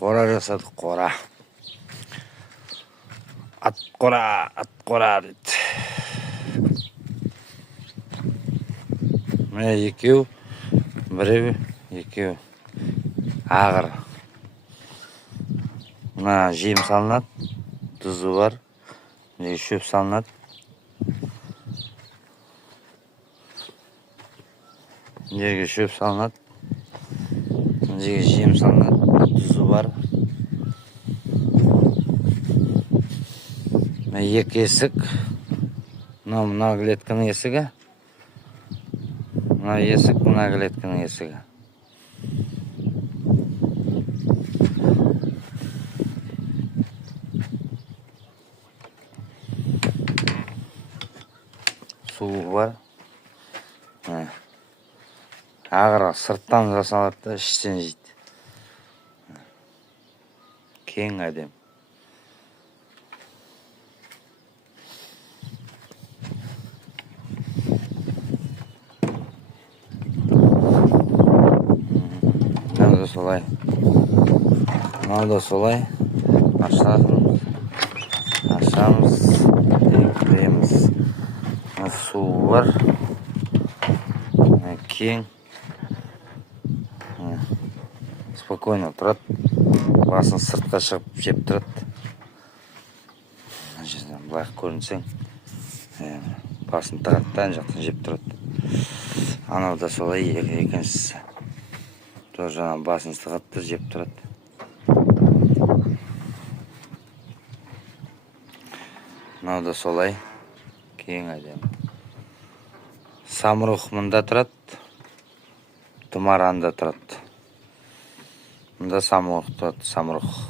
Қора жасадық, қора. Ат қора дейді. Міне екеу, біреу, екеу. Ағыр. Мына жем салынады, тұзы бар. Міне шөп салынады. Жерге шөп салынады. Жерге жем салынады, тұзы бар. Екі есік. Мына клетканың есігі. Мына есік, мына клетканың есігі. Суы бар. Ағыр сырттан жасалады да, іштен жейді. Кең әдем. Мынау да солай. Мынау да солай. Ашамыз, кіреміз. Суы бар. Кең. Спокойно тұрады. Басын сыртқа шығып жеп тұрады. Былай көрінсең, басын тағаттан жақтан жеп тұрады. Анау да солай екіншісі. Тоже басын тағатты жеп тұрады. Мынау да солай. Кең әдем. Самұрық мұнда тұрады. Тұмар анда тұрады. Мұнда самұрық тұрады, самұрық.